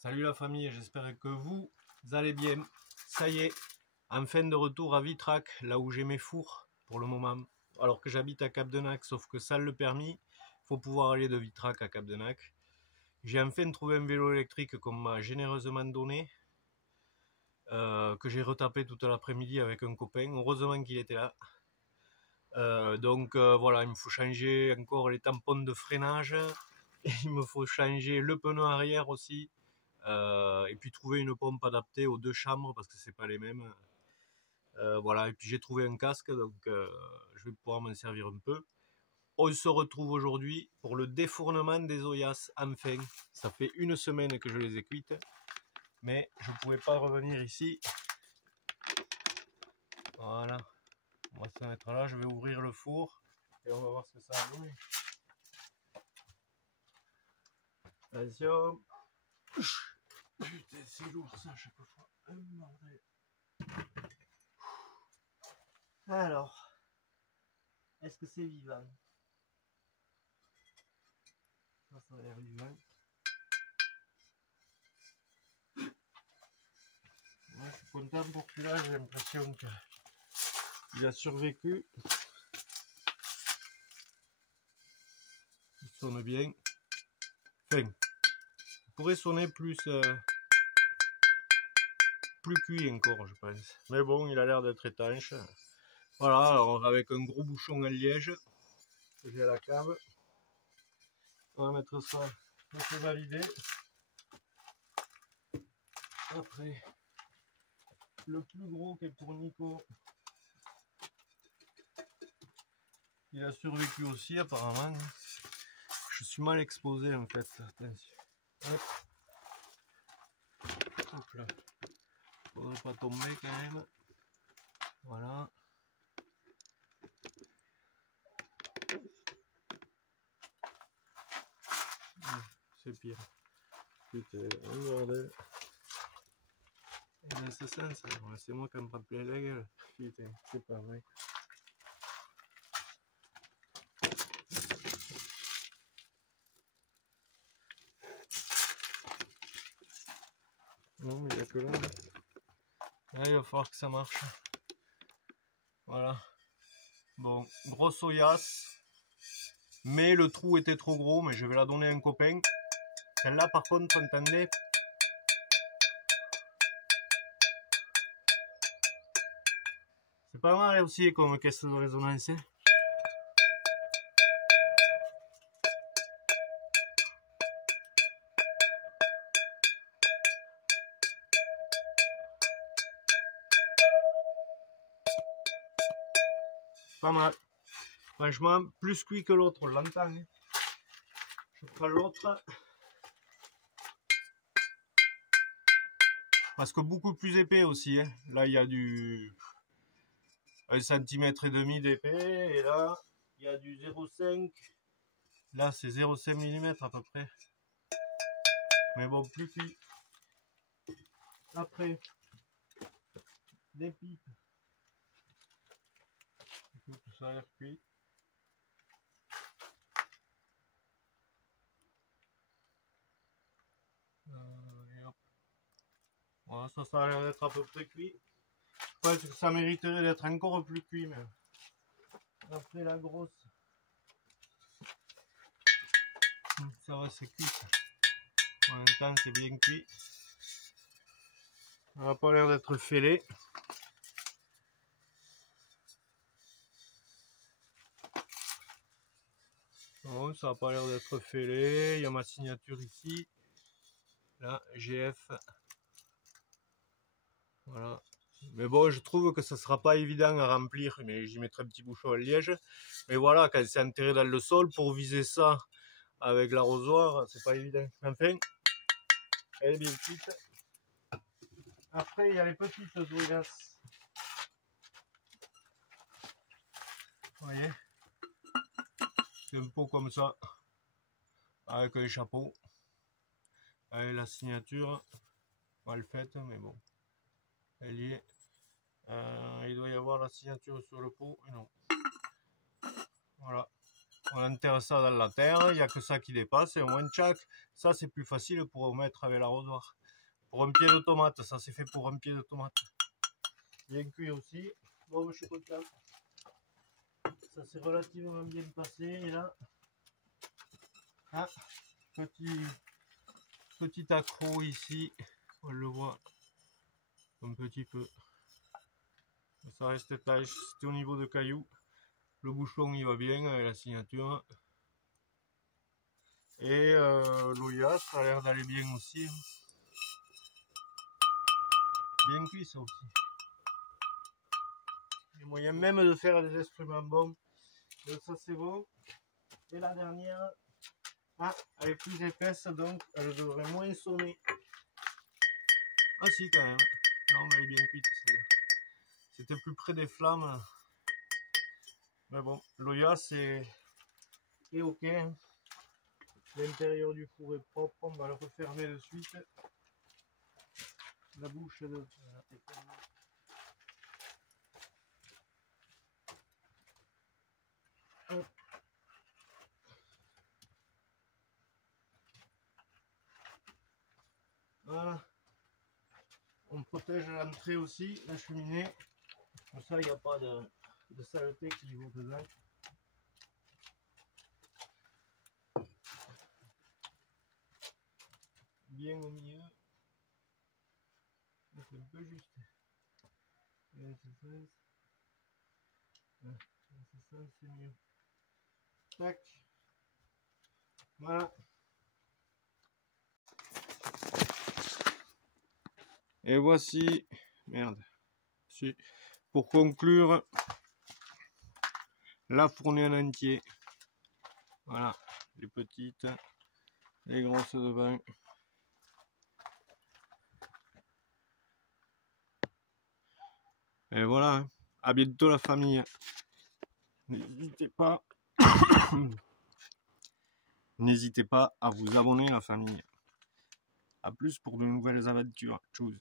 Salut la famille, j'espère que vous allez bien. Ça y est, enfin de retour à Vitrac, là où j'ai mes fours pour le moment. Alors que j'habite à Capdenac, sauf que ça le permis, il faut pouvoir aller de Vitrac à Capdenac. J'ai enfin trouvé un vélo électrique qu'on m'a généreusement donné, que j'ai retapé toute l'après-midi avec un copain. Heureusement qu'il était là. Voilà, il me faut changer encore les tampons de freinage. Et il me faut changer le pneu arrière aussi. Et puis trouver une pompe adaptée aux deux chambres parce que c'est pas les mêmes. Voilà, et puis j'ai trouvé un casque, donc je vais pouvoir m'en servir un peu. On se retrouve aujourd'hui pour le défournement des Oyas, enfin. Ça fait une semaine que je les ai cuites, mais je pouvais pas revenir ici. Voilà, on va se mettre là, je vais ouvrir le four et on va voir ce que ça a donné. Attention. Putain, c'est lourd ça à chaque fois. Alors, est-ce que c'est vivant? Ça a l'air vivant. Ouais, je suis content pour celui-là, j'ai l'impression qu'il a survécu. Il sonne bien. Enfin, il pourrait sonner plus cuit encore, je pense. Mais bon, il a l'air d'être étanche. Voilà, alors avec un gros bouchon à liège que j'ai à la cave. On va mettre ça, c'est validé. Après, le plus gros qui est pour Nico, il a survécu aussi apparemment. Je suis mal exposé en fait. Attention. Hop. Hop là. Faudrait pas tomber quand même. Voilà. C'est pire. Putain, un bordel. Et ce sens, c'est moi qui me prends plein la gueule. Putain, c'est pas vrai. Non, mais il n'y a que là. Là, il va falloir que ça marche. Voilà. Bon, grosse Oyas. Mais le trou était trop gros, mais je vais la donner à un copain. Celle-là, par contre, entendez. C'est pas mal aussi comme caisse de résonance. Pas mal. Franchement, plus cuit que l'autre, on l'entend. Je prends l'autre. Parce que beaucoup plus épais aussi. Là, il y a du 1,5 cm d'épais. Et là, il y a du 0,5. Là, c'est 0,5 mm à peu près. Mais bon, plus cuit. Après, des pipes. Tout ça a l'air cuit. Et hop. Voilà, ça a l'air d'être à peu près cuit. Je pense que ça mériterait d'être encore plus cuit, mais après la grosse, ça va, c'est cuit. En même temps, c'est bien cuit. Ça n'a pas l'air d'être fêlé. Bon, ça n'a pas l'air d'être fêlé. Il y a ma signature ici. Là, GF. Voilà. Mais bon, je trouve que ça sera pas évident à remplir, mais j'y mettrai un petit bouchon à liège. Mais voilà, quand c'est enterré dans le sol, pour viser ça avec l'arrosoir, c'est pas évident. Enfin, elle est bien petite. Après, il y a les petites Oyas. Vous voyez, c'est un pot comme ça, avec les chapeaux, avec la signature, mal faite, mais bon, elle y est. Il doit y avoir la signature sur le pot, et non. Voilà. On enterre ça dans la terre, il n'y a que ça qui dépasse et au moins tchac, ça c'est plus facile pour remettre avec l'arrosoir. Pour un pied de tomate, ça c'est fait pour un pied de tomate. Bien cuit aussi. Bon, je suis content. Ça s'est relativement bien passé et là, ah, petit accroc ici, on le voit un petit peu. Ça reste étage, c'était au niveau de cailloux. Le bouchon il va bien avec la signature. Et l'Oya, ça a l'air d'aller bien aussi. Bien cuit ça aussi. Il y a moyen même de faire des instruments bons. Donc ça c'est bon. Et la dernière, ah, elle est plus épaisse donc elle devrait moins sonner. Ah si quand même. Non mais elle est bien cuite celle-là. C'était plus près des flammes. Mais bon, l'Oya c'est ok. L'intérieur du four est propre, on va le refermer de suite. La bouche de... Hop. Voilà. On protège l'entrée aussi, la cheminée. Comme ça, il n'y a pas de saleté qui vaut dedans. Bien au milieu. C'est un peu juste. Et c'est mieux. Tac. Voilà. Et voici, merde, si, pour conclure, la fournée en entier. Voilà, les petites, les grosses devant. Et voilà, à bientôt la famille. N'hésitez pas, n'hésitez pas à vous abonner la famille. A plus pour de nouvelles aventures. Tchuss.